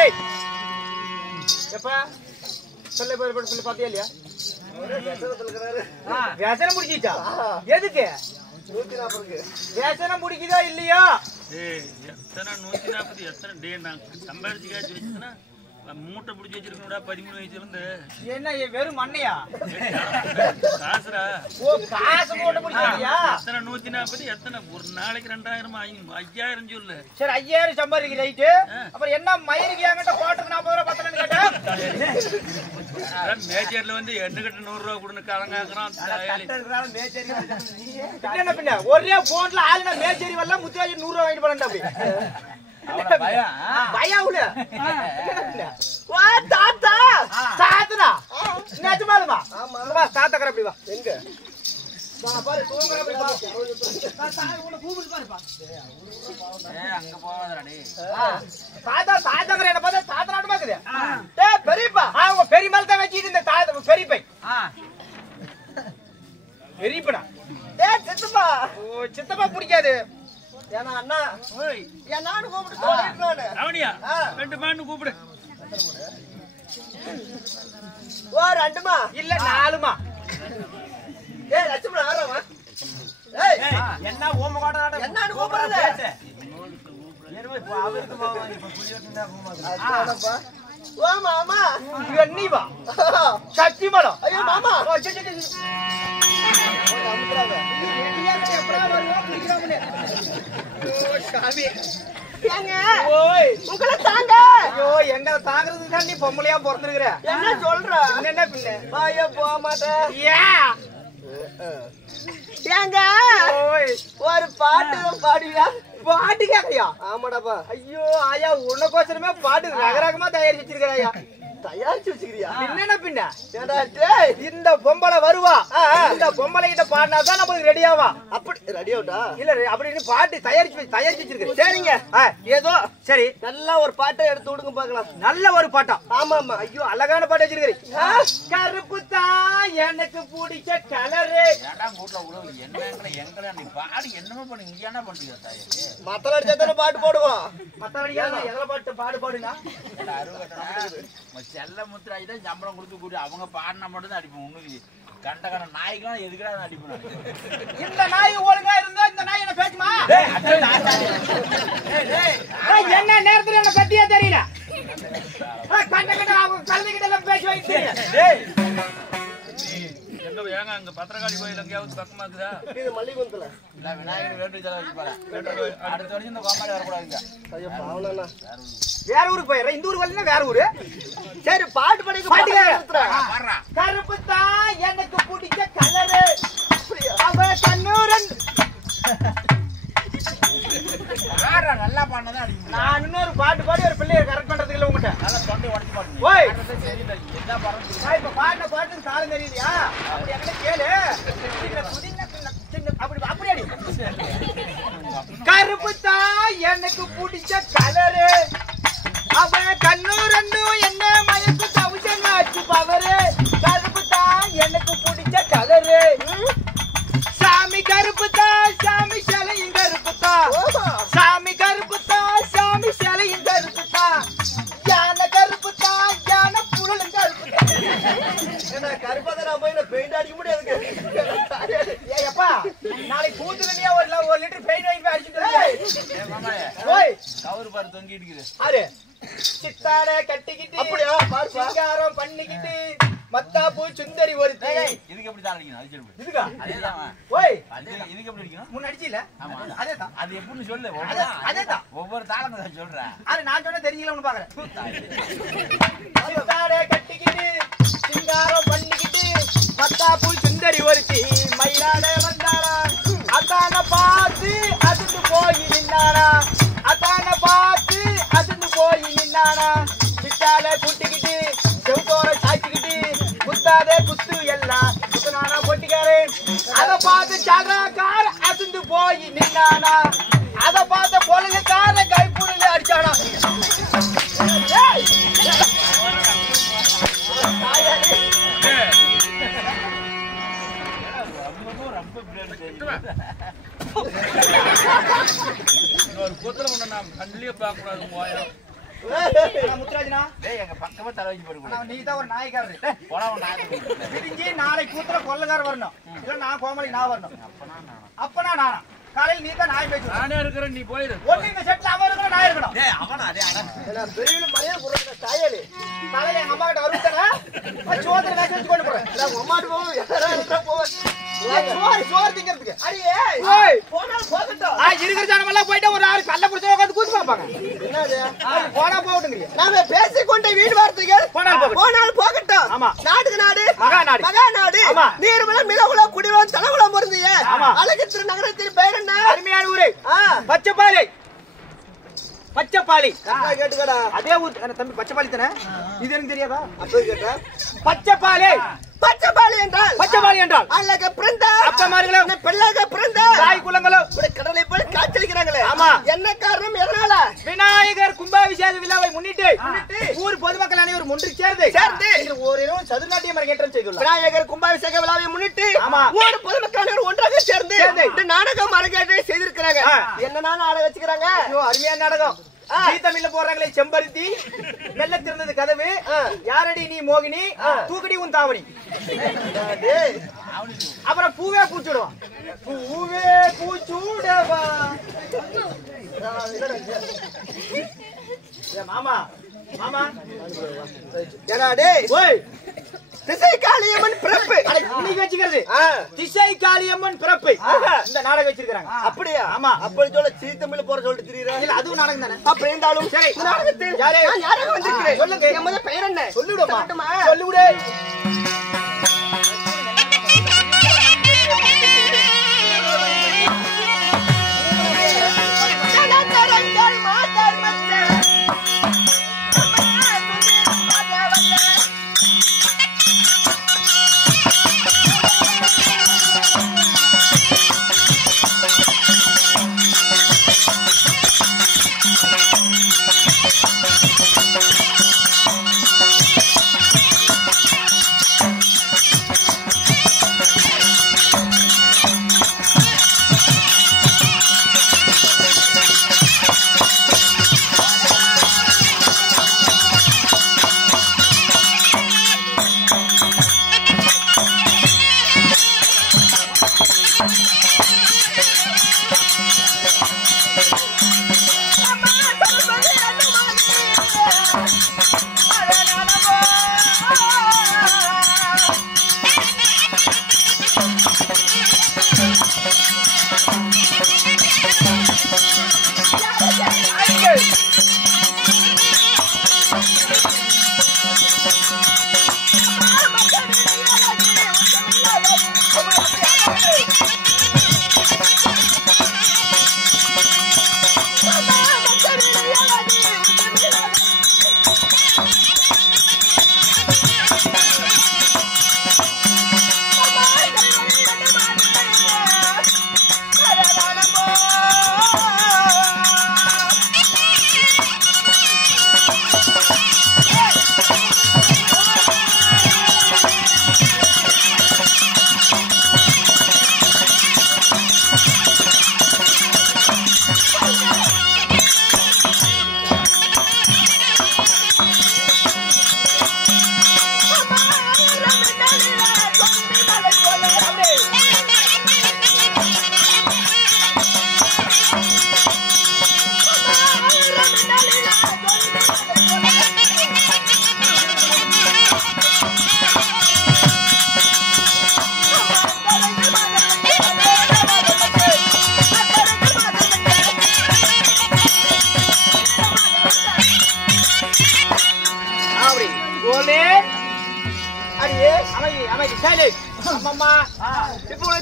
இல்லை. எப்பா சொல்ல சொல்லி பாத்தியா இல்லையா? வேசனம் முடிச்சிச்சா? எதுக்கு? 140க்கு வேசனம் முடிக்குதா இல்லையா? எத்தனை 140 எத்தனை டே நான் சம்பாதிச்சு காய்ச்சி வச்சுன்னா மூட்டை பிடிச்சி வச்சிருக்கா 13 வயசுல இருந்து. என்ன வெறும் மண்ணையா? காசுரா? ஓ காசு மூட்டை பிடிச்சியா? எத்தனை 140 எத்தனை ஒரு நாளைக்கு 2000 5000 சொல்லு. சரி 5000 சம்பாதிக்க ரைட்டு. அப்புறம் என்ன மயிருக்கு என்கிட்ட கோட்டுக்கு 40 ரூபா பத்தலன்னு கேட்டா? மேச்சேரியில வந்து எண்ணுகிட்ட 100 ரூபா கொடுன்னு கலங்காக்குறான். என்ன பின்ன ஒரே போன்ல ஆளுனா மேச்சேரி வரல முத்துராஜி 100 ரூபா வாங்கிட்டு போறேன் அப்படி. பயாவுல வா தாத்தா தாத்தனா நிஜமாலுமா? ஆமா தாத்தா கர அப்படி வா. எங்க வா பாரு தூங்கற அப்படி வா. தாத்தா உன்னை கூப்பிட்டு பாருப்பா. அங்க போவாதடா டேய். தாத்தா தாத்தா கர என்ன பார்த்தா தாத்தா நாட்டு பாக்குது. டேய் பெரியப்பா அவங்க பெரியமால தான் வச்சிட்டு இந்த தாத்தா பெரியப்பை. பெரியப்பா டேய் சித்தப்பா. ஓ சித்தப்பா பிடிக்காது. ஏனா அண்ணா ஓய் ஏன் நானு கூப்பிட்டு சொல்லிட்டேன். அவனியா ரெண்டு மான்னு கூப்பிடு. ஓ ரெண்டுமா இல்ல நாலுமா. ஏய் லட்சுமணா ஆறவா. ஏய் என்ன ஓம கோட்டறாட என்னன்னு கூப்பிடுறது? ஏறுவே அவருக்கு மாமா இப்ப புளியட்டா போமாது. அடப்பா ஓ மாமா நீ வா சக்தி மலம். ஐயோ மாமா ஓ சே சே அமுக்குறாங்க. நீ எப்படா வருவா புடிக்குறாமனே. ஓ சாமி ஏங்க ஓய் உங்கள தாங்க. ஐயோ எங்க தாங்கிறதுக்கு தான் நீ பொம்பளையா பொறந்திருக்கற. என்ன சொல்ற? என்ன பின்ன வாயே போக மாட்டே. ஏங்க ஓய் ஒரு பாட்டு பாடுவியா? பாட்டு கேக்கையா? ஆமாடாப்பா. ஐயோ ஆயா உனக்கோசரமே பாட்டு ரகரகமா தயாரிச்சு வச்சிருக்கறாயா? தயாரிச்சு வச்சிருக்கியா? என்னன்னா பின்ன ஏடா டேய் இந்த பொம்பளை வருவா. இந்த பொம்பளை கிட்ட பாடினா தான் நமக்கு ரெடி ஆவா. அப்படி ரெடி ஆவுடா? இல்ல அப்படி பாட்டு தயாரிச்சு வச்சிருக்கேன். சரிங்க ஏதோ சரி நல்ல ஒரு பாட்டை எடுத்து விடுங்க பார்க்கலாம். நல்ல ஒரு பாட்டா? ஆமா ஆமா. ஐயோ அழகான பாட்டு வச்சிருக்கீங்க. கருப்பு தான் எனக்கு பிடிச்ச கலரு. ஏடா மூட்ல உள்ள என்னங்கற எங்கற நீ பாடி என்னமோ பண்ணி இங்க என்ன பண்றீங்க தாயே? மத்தல அடிச்சதான பாட்டு போடுவோம். மத்தல அடிக்காம எதல பாட்டு பாடுனா செல்ல முத்துராஜ் தான் சம்பளம் கொடுத்து கூடி அவங்க பாடினா மட்டும் தான் அடிப்போம். உனக்கு கண்டகன நாய்க்கெல்லாம் எதுக்குடா அடிப்போம்? இந்த நாய் ஒழுங்கா இருந்தா இந்த நாய் என்ன பேசுமா? என்ன நேரத்துல என்ன பத்தியா தெரியல. கண்டகன அவங்க கழுதிக்கிட்ட எல்லாம் பேசி வைக்கிறீங்க. எங்க ஏங்க அங்க பத்திரகாளி கோயில் எங்கயாவது பக்கமா இருக்குதா? இது மல்லிகுந்தல இல்ல விநாயகர் வேண்டு தலை வச்சு பாரு. அடுத்த வருஷம் இந்த கோமாளி வரக்கூடாதுங்க. ஐயோ பாவனா வேற ஊருக்கு போயிடுறேன். இந்த ஊருக்கு வரலன்னா வேற ஊரு. சரி பாட்டு படிக்க பாட்டுங்க. கருப்பு தான் எனக்கு பிடிச்ச கலரு. அவ கண்ணூரன் நல்லா பாடினதான் அடிக்கும். நான் இன்னொரு பாட்டு பாடி ஒரு பிள்ளைய கரெக்ட் பண்றதுக்கு இல்ல உங்ககிட்ட. நல்லா தொண்டை உடைச்சு பாடுங்க. ஓய் என்ன பாடுறது? இப்ப பாடின பாட்டு காலம் தெரியலையா? அப்படி என்ன கேளு. அப்படி அப்படி அடி. கருப்பு தான் எனக்கு பிடிச்ச கலரு. அவ கண்ணு ரெண்டும் என்ன மயக்கு தவுசனாச்சு பவரு. கருப்பு தான் எனக்கு பிடிச்ச கலரு. சாமி கருப்பு தான் சாமி சிலையும் கருப்பு தான். சாமி கருப்பு தான் சாமி சிலையும் கருப்பு தான். யானை கருப்பு தான் யானை புழலும் கருப்பு தான். என்ன கருப்பா போய் பெயிண்ட் அடிக்க முடியாது. ஏப்பா நாளைக்கு கூத்துலயே ஒரு லிட்டர் பெயிண்ட் வாங்கி அடிச்சுட்டு ஓய் கவுரு பாரு தொங்கிட்டு இருக்குது. ஆறு சித்தாட கட்டிக்கிட்டு அப்படியா சிங்காரம் பண்ணிக்கிட்டு மத்தாப்பூ சுந்தரி ஒருத்தி. இதுக்கு எப்படி தான் அடிக்கணும்? அது சொல்லு. இதுக்கா? அதேதான். ஓய் இதுக்கு எப்படி அடிக்கணும்? முன்ன அடிச்சில? ஆமா அதேதான். அது எப்படின்னு சொல்லு. அதேதான். ஒவ்வொரு தாளம் தான் சொல்றேன். அது நான் சொன்ன தெரியலன்னு பாக்குறேன். சித்தாட கட்டிக்கிட்டு சிங்காரம் பண்ணிக்கிட்டு மத்தாப்பூ சுந்தரி ஒருத்தி மயிலாட வந்தாரா. அதான பார்த்து அதுக்கு போய் நின்னானா. அதான பார்த்து அதுக்கு போய் நின்னானா. சித்தால கூட்டிக்கிட்டு செவுத்தோட சாய்ச்சிக்கிட்டு குத்தாதே குத்து எல்லாம் குத்துனானா போட்டிக்காரு. அதை பார்த்து சகரக்கார அதுந்து போய் நின்னானா. அதை பார்த்த பொழுதுக்கார கைப்புடுல அடிச்சானா. ஒரு கூத்துல ஒண்ணு நான் கண்ணிலேயே பார்க்க கூடாது. முத்துராஜனா டேய் எங்க பக்கமா தலை வச்சு போடு. நீ தான் ஒரு நாய்க்காரரு. போடா உன் நாய். விடிஞ்சி நாளைக்கு கூத்துல கொள்ளக்கார வரணும். இல்ல நான் கோமலி நான் வரணும். அப்பனா நானா காலையில நீ தான் நாய் பேச்சு. நானே இருக்கிறேன் நீ போயிரு. ஒண்ணு இந்த செட்ல அவன் இருக்கணும் நான் இருக்கணும். டேய் அவனா டேய் அட. நான் பெரியல மரியாதை குடுற தாயலே. காலையில எங்க அம்மா கிட்ட வருதுடா. சோதனை வேக வச்சு கொண்டு போறேன். இல்ல உங்க அம்மாட்ட போவோம். யாரா இருந்தா போவோம். சோறு திங்கிறதுக்கு. அடியே. ஓய் போனா போகட்டும். இருக்கிற ஜனமெல்லாம் போய்ட்டு ஒரு ஆறு கல்ல புடிச்சு உட்கார்ந்து கூத்து பாப்பாங்க. என்னது? போனா போகட்டும்ங்கறியா? நாம பேசிக்கொண்டே வீடு வார்த்தைகள் போனால் போகட்டும். ஆமா. நாட்டுக்கு நாடு மகா நாடு. நீர்மல மிளகுல குடிவன் தலகுல பொருந்தியே. அழகு நகரத்தின் பெயர் என்ன? அருமையான ஊரு. பச்சைப்பாளி கேட்டுக்கடா. அதே ஊர் தம்பி பச்சைப்பாளி தானே? இது எனக்கு தெரியாதா? அப்ப கேட்டா பச்சைப்பாளி என்றால் அழக பிறந்த அப்பமார்களே பிள்ளைக பிறந்த தாய் குலங்களோ கடலை போய் காய்ச்சலிக்கிறாங்களே. ஆமா. என்ன காரணம் எதனால? விநாயகர் கும்பாபிஷேக விழாவை முன்னிட்டு ஊர் பொதுமக்கள் அனைவரும் ஒன்று சேர்ந்து ஒரு சதுர்நாட்டியம் அரங்கேற்றம் செய்துள்ளார். விநாயகர் கும்பாபிஷேக விழாவை முன்னிட்டு ஊர் பொதுமக்கள் அனைவரும் ஒன்றாக சேர்ந்து இந்த நாடகம் அரங்கேற்றம் செய்திருக்கிறாங்க. என்னன்னா நாடகம் வச்சுக்கிறாங்க? அருமையான நாடகம். தமிழ்ல போறாங்களே செம்பருத்தி மெல்ல திறந்தது கதவு யாரடி நீ மோகினி தூக்கடி உன் தாவணி. அப்புறம் பூவே பூச்சுடுவான். பூவே பூச்சுடவா மாமா மாமா திசை காளியம்மன் பிறப்பு இன்னைக்கு வச்சுக்கிறது. திசை காளியம்மன் பிறப்பு இந்த நாடகம் வச்சிருக்காங்க. அப்படியா? ஆமா. அப்படி சொல்ல சீ தமிழ்ல போற சொல்லிட்டு தெரியுறா? இல்ல அதுவும் நாடகம் தானே. அப்படி இருந்தாலும் சரி நாடகத்தில் நான் யாரங்க வந்திருக்கிறேன் சொல்லுங்க. நம்ம பெயர் என்ன சொல்லிடுமா? சொல்லிவிடு.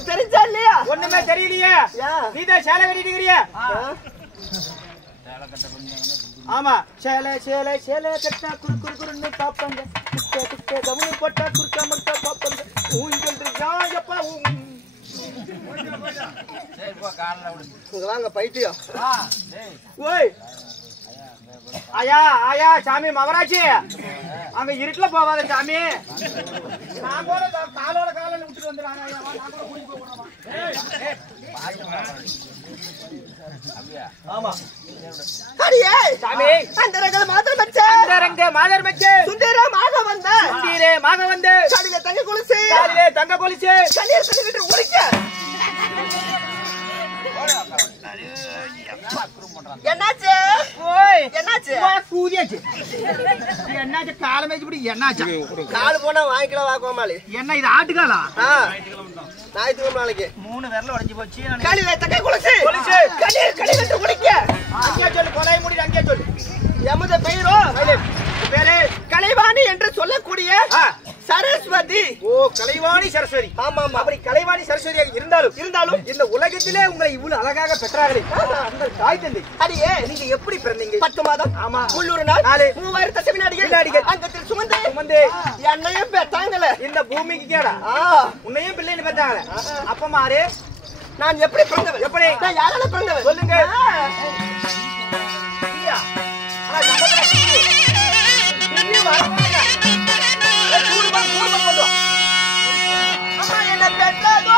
தெரிஞ்சா இல்லையா? ஒண்ணுமே தெரியலையே. நீதான் சேலை கட்டிட்டு இருக்கிறியா? ஆமா. சேலை சேலை சேலை கட்டா குறு குறு குறுன்னு பாப்பாங்க. குட்டை குட்டை கவுனு போட்டா குறுக்கா முறுக்கா பாப்பாங்க. ஊஞ்சல் இருக்கா எப்பா வாங்க பைத்தியம். ஓய் ஆயா ஆயா சாமி மகராட்சி அங்க இருட்டுல போவாத சாமி. நான் கூட காலோட காலில் விட்டுட்டு வந்துடுறாங்க. ஐயா வா, நான் கூட கூட்டிட்டு போறேன். ஆமா அடியே சாமி அந்த ரங்க மாதர் மச்ச அந்த ரங்க மாதர் மச்ச சுந்தரமாக வந்த சுந்தரமாக வந்து காலிலே தங்க கொலுசு காலிலே தங்க கொலுசு கண்ணீர் தள்ளிட்டு உரிக்க என்னாச்சு ஓய் என்னாச்சு வா கூதியாச்சு என்னாச்சு கால மேய்ச்சி இப்படி என்னாச்சு கால் போனா வாங்கிக்கலாம் வா கோமாளி என்ன இது ஆட்டுக்காலா ஞாயிற்றுக்கிழமை நாளைக்கு 3 விரல உடைஞ்சு போச்சு காலிலே தங்க கொலுசு கொலுசு கண்ணீர் கண்ணீர் உரிக்க அங்கே சொல்லு கொலை முடி அங்கே சொல்லு எமது பெயரோ பேரு கலைவாணி என்று சொல்லக்கூடிய சரஸ்வதி. ஓ கலைவாணி சரஸ்வதி. ஆமா ஆமா அப்படி கலைவாணி சரஸ்வதியாக இருந்தாலும் இந்த உலகத்திலே உங்களை இவ்வளவு அழகாக பெற்றார்களே உங்கள் தாய் தந்தை அடியே நீங்க எப்படி பிறந்தீங்க? 10 மாதம் ஆமா 300 நாள் 3000 தசை வினாடிகள் அங்கத்தில் சுமந்து என்னையும் பெற்றாங்களே இந்த பூமிக்கு கேடா உன்னையும் பிள்ளைன்னு பெற்றாங்களே அப்ப மாறு நான் எப்படி பிறந்தவன்? எப்படி நான் யாரால பிறந்தவன் சொல்லுங்க. அம்மா என்ன பெற்றதோ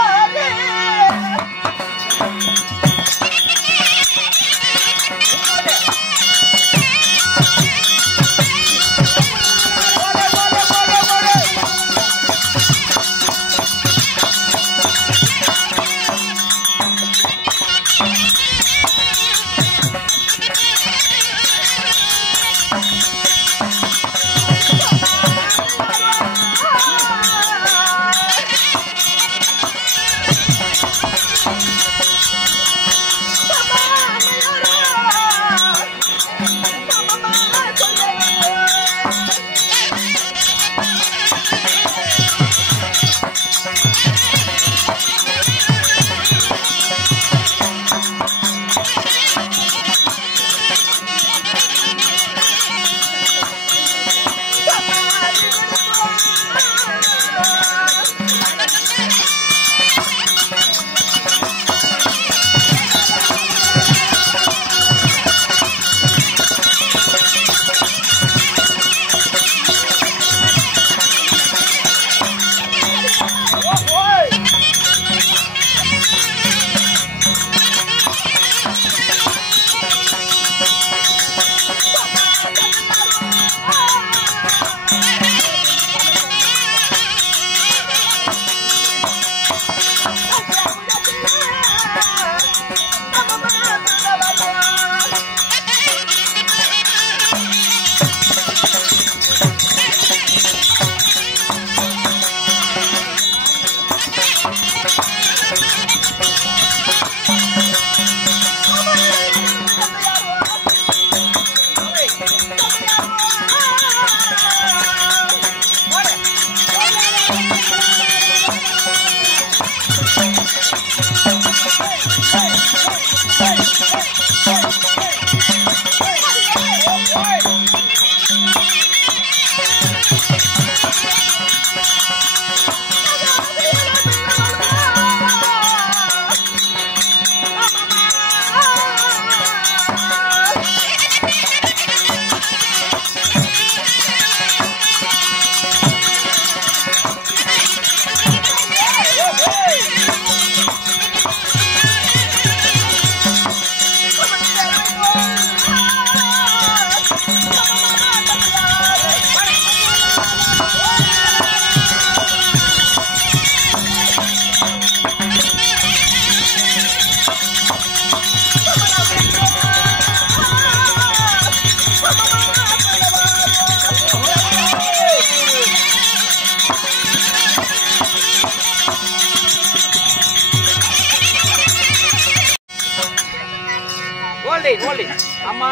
அம்மா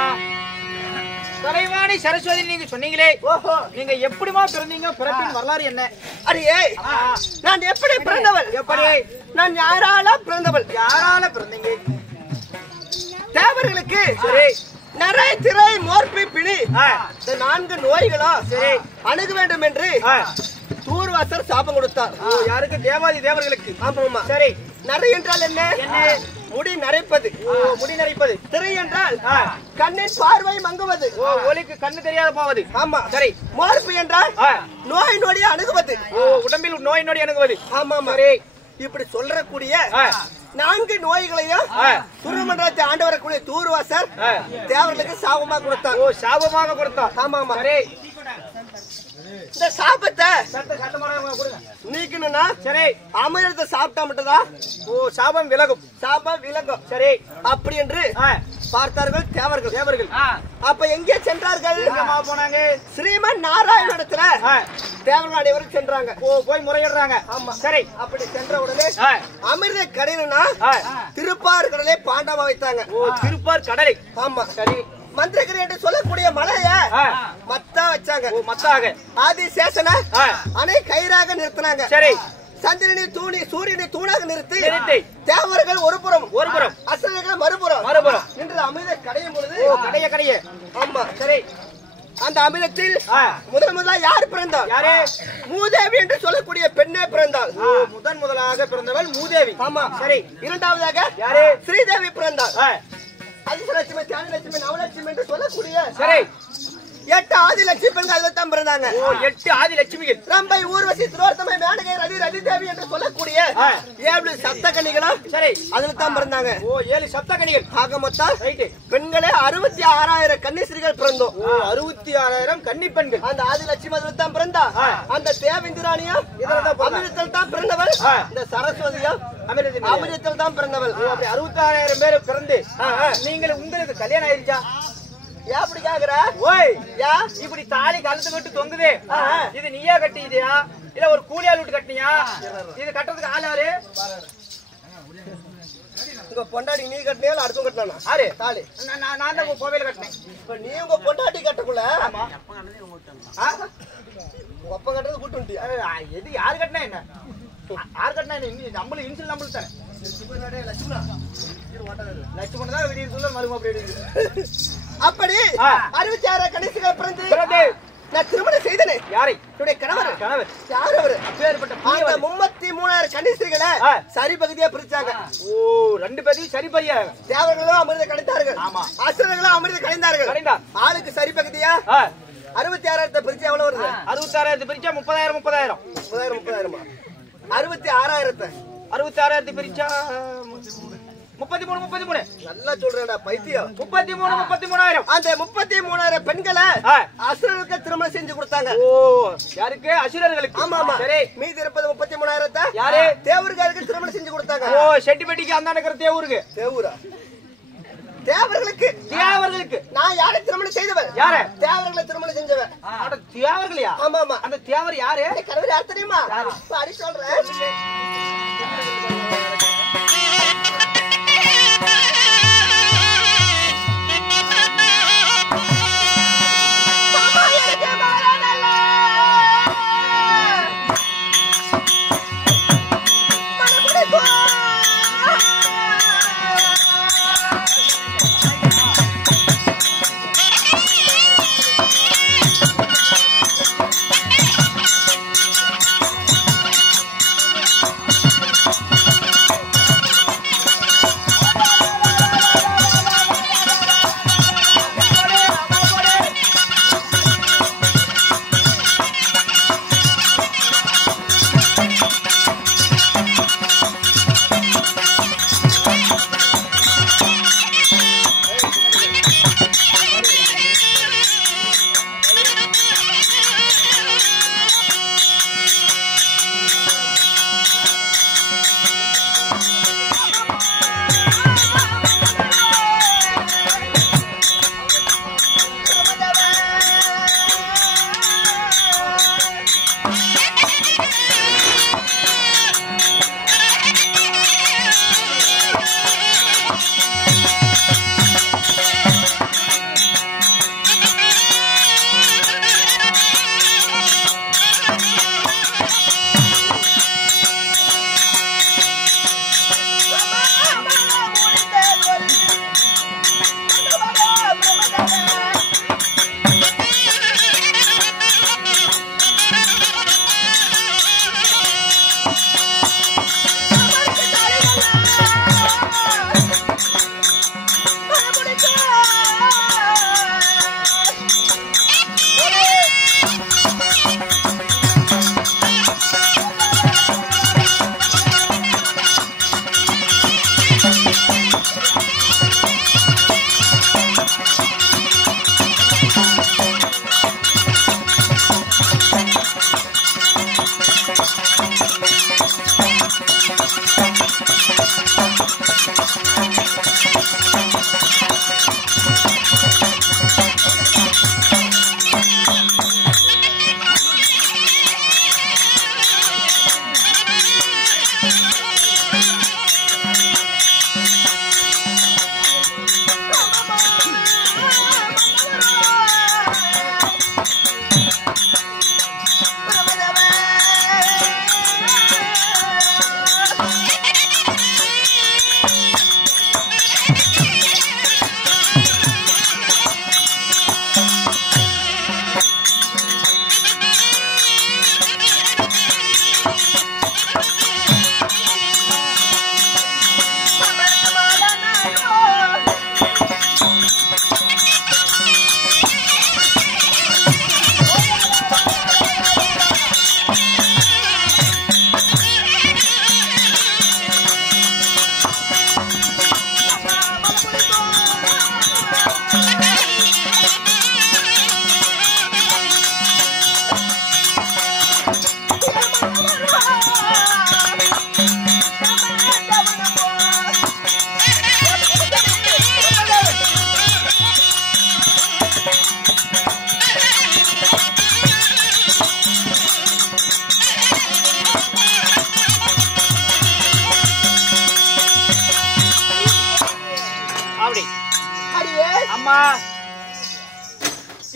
கலைவாணி சரஸ்வதி நீங்க சொன்னீங்களே, நீங்க எப்படிமா பிறந்தீங்க? பிறப்பின் வரலாறு என்ன? அடியே நான் எப்படி பிறந்தவள்? எப்படி? நான் யாரால பிறந்தவள்? யாரால பிறந்தீங்க? தேவர்களுக்கு சரி நிறைய திரை மோர்பி பிணி இந்த 4 நோய்களா சரி அணுக வேண்டும் என்று தூர்வாசர் சாபம் கொடுத்தார். யாருக்கு? தேவாதி தேவர்களுக்கு. ஆமாமா. சரி நரை என்றால் என்ன? முடி நரைப்பது. முடி நரைப்பது. திரை என்றால் கண்ணின் பார்வை மங்குவது. ஒளிக்கு கண்ணு தெரியாத போவது. ஆமா. சரி. மார்பு என்றால் நோய் நொடி அணுகுவது. உடம்பில் நோய் நொடி அணுகுவது. ஆமா. சரி. இப்படி சொல்லக்கூடிய 4 நோய்களையும் துருமண்டலத்தை ஆண்டு வரக்கூடிய தூர்வாசர் தேவர்களுக்கு சாபமாக கொடுத்தார். சாபமாக கொடுத்தார். ஆமா. சரி. இந்த சாபத்தை கொடுங்க. நீக்கணும்னா சரி அமிர்தத்தை சாப்பிட்டா மட்டும்தான் சாபம் விலகும். சாபம் விலகும். சரி. அப்படி என்று பார்த்தார்கள் தேவர்கள். அப்ப எங்கே சென்றார்கள்? போனாங்க. ஸ்ரீமன் நாராயண இடத்துல தேவர்கள் அனைவரும் சென்றாங்க. போய் முறையிடுறாங்க. ஆமா. சரி. அப்படி சென்ற உடனே அமிர்த கடையினா திருப்பார் கடலை பாண்டவா வைத்தாங்க. திருப்பார் கடலை. ஆமா. சரி. மந்திரகிரி என்று சொல்லக்கூடிய மலைய மத்தா வச்சாங்க. மத்தாக. ஆதிசேஷன அணை கயிறாக நிறுத்தினாங்க. சரி. சந்திரனை தூணி சூரியனை தூணாக நிறுத்தி தேவர்கள் ஒரு புறம் அசுரர்கள் மறுபுறம் என்று அமிர்த கடையும் பொழுது கடைய. ஆமா. சரி. அந்த அமிர்தத்தில் முதலாக யார் பிறந்தார்? யாரு? மூதேவி என்று சொல்லக்கூடிய பெண்ணே பிறந்தாள். முதலாக பிறந்தவள் மூதேவி. ஆமா. சரி. இரண்டாவதாக யாரு? ஸ்ரீதேவி பிறந்தாள். அதிசலட்சுமி, தியானலட்சுமி, நவலட்சுமி என்று சொல்லக்கூடிய சரி 8 ஆதிலட்சுமி பெண்கள் அதில் தான் பிறந்தாங்க. 8 ஆதிலட்சுமிகள். ரம்பை, ஊர்வசி, திரோத்தமை, மேனகை, ரதிதேவி என்று சொல்லக்கூடிய 7 சப்தகன்னிகளும் சரி அதில் தான் பிறந்தாங்க. 7 சப்தகன்னிகள். ஆக மொத்தம் பெண்களே 66,000 கன்னிஸ்திரிகள் பிறந்தோம். 66,000 கன்னி பெண்கள். அந்த ஆதிலட்சுமி அதில் தான் பிறந்தா. அந்த தேவேந்திராணியும் அமிர்தத்தில் தான் பிறந்தவள். இந்த சரஸ்வதியும் அமிர்தத்தில் தான் பிறந்தவள். 66,000 பேர் பிறந்து நீங்கள் உங்களுக்கு கல்யாணம் ஆயிருச்சா? எப்படி கேக்குற? ஓய் இப்படி தாலி கழுத்து கட்டு தொங்குது. இது நீயா கட்டியா இல்ல ஒரு கூலியால் விட்டு கட்டினியா? இது கட்டுறதுக்கு ஆள் யாரு? உங்க பொண்டாட்டி நீ கட்டினியா அடுத்து கட்டினா? ஆறு தாலி நான் தான் கோவையில கட்டினேன். இப்ப நீ உங்க பொண்டாட்டி கட்டக்குள்ள ஆமா உங்க அப்பா கட்டுறது கூட்டு வந்துட்டியா? எது யாரு கட்டினா என்ன? யாரு கட்டினா என்ன? நம்மளும் இன்சுல் நம்மளும் தானே. லட்சுமணன் தான் விடிய சொல்ல மரும அப்படி. அப்படி 66 கணேசுகள் பிறந்து நான் திருமணம் செய்தனே. யாரை? என்னுடைய கணவர். யார் அவரு? அப்பேற்பட்ட 33,000 கணேசுகளை சரி பகுதியா பிரிச்சாங்க. ரெண்டு பேரையும் சரி பரியா. தேவர்களும் அமிர்த கலைந்தார்கள். ஆமா. அசுரர்களும் அமிர்த கலைந்தார்கள். ஆளுக்கு சரி பகுதியா 66,000 பிரிச்சு எவ்வளவு வருது? 66,000 பிரிச்சா 30,000. 66,000 66,000 பிரிச்சா 33. நல்லா சொல்றேன்டா பைத்தியம். 33,000. அந்த 33,000 பெண்களை அசுரர்களுக்கு திருமணம் செஞ்சு கொடுத்தாங்க. யாருக்கு? அசுரர்களுக்கு. ஆமா. சரி. மீதி இருப்பது 33,000 யாரு? தேவர்களுக்கு திருமணம் செஞ்சு கொடுத்தாங்க. செட்டிப்பட்டிக்கு அந்த இருக்கிற தேவருக்கு. தேவர்களுக்கு நான் யாரை திருமணம் செய்தவன்? யாரு? தேவர்களை திருமணம் செஞ்சவன். தேவர்களையா? ஆமா. அந்த தேவர் யாரு? கணவர் யார் தெரியுமா? அடி சொல்றேன்.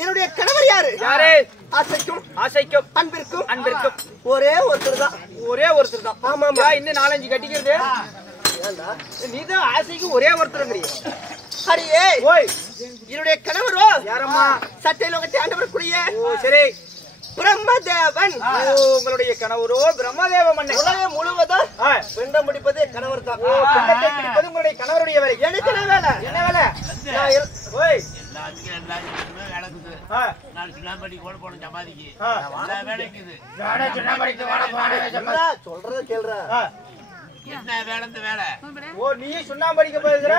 என்னுடைய கணவர் யாரு? யாரு? ஆசைக்கும் அன்பிற்கும் ஒரே ஒருத்தர் தான். ஆமா இன்னும் 4-5 கட்டிக்கிறது. நீதான் ஆசைக்கு ஒரே ஒருத்தருங்கிறிய. அடியே ஓய், என்னுடைய கணவரோ யாரம்மா? சத்தியலோகத்தை ஆண்டவர் கூடிய சரி பிரம்மதேவன். உங்களுடைய கணவரோ பிரம்மதேவ மன்னன். உலகம் முழுவதும் பிண்டம் பிடிப்பது கணவர் தான். பிண்டத்தை பிடிப்பது உங்களுடைய கணவருடைய வேலை. எனக்கு என்ன வேலை? என்ன வேலை? ஓய், சொல்றத கேள்ற. என்ன வேலை? இந்த வேலை ஓ நீ சுண்ணாம்படிக்க போயிருக்கிற?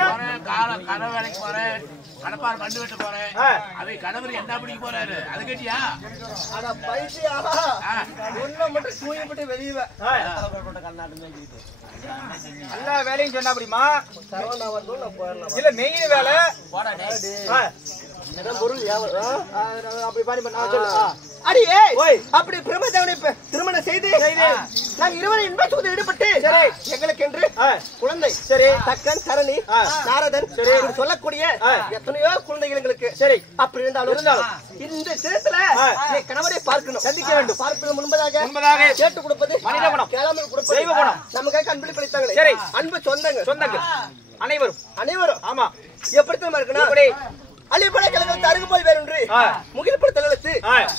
கடை வேலைக்கு போறேன், கடப்பார் மண்ணு வெட்ட போறேன். அவை கணவர் என்ன படிக்க போறாரு அது கேட்டியா? ஆனா பைத்தியா உன்னை மட்டும் தூங்கிட்டு வெளியே எல்லா வேலையும் சொன்னா அப்படிமா? சரவணா வந்து நான் போயிடலாம். இல்ல மெயின் வேலை பொருள் அப்படி பாரு நான் சொல்லு. அடியே அப்படி பிரம்மதேவனை திருமணம் செய்து நாங்க இருவரும் இன்ப சுகத்தில் ஈடுபட்டு எங்களுக்கு என்று குழந்தை தக்கன் சரணி நாரதன் சொல்லக்கூடிய எத்தனையோ குழந்தைகள் எங்களுக்கு அப்படி இருந்தாலும் இந்த சிரத்துல கணவரை பார்க்கணும், சந்திக்க வேண்டும். பார்ப்பது முன்பதாக கேட்டு கொடுப்பது மனித குணம், கேளாமல் கொடுப்பது தெய்வ குணம். நமக்காக அன்பளி படைத்தாங்களே அன்பு சொந்தங்கள் அனைவரும் ஆமா எப்படி தெரியுமா இருக்கணும்? அழிப்படை கலங்கள் அருகு போல் வேறொன்று முகில்பட தலத்து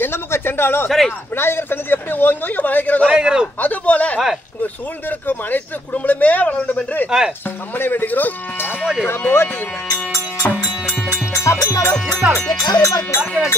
எந்த முகம் சென்றாலும் விநாயகர் சன்னதி எப்படி ஓங்கி வளர்கிறதோ அது போல உங்க சூழ்ந்திருக்கும் அனைத்து குடும்பமே வளர வேண்டும் என்று அம்மனை வேண்டுகிறோம். அப்படின்னாலும் இருந்தாலும்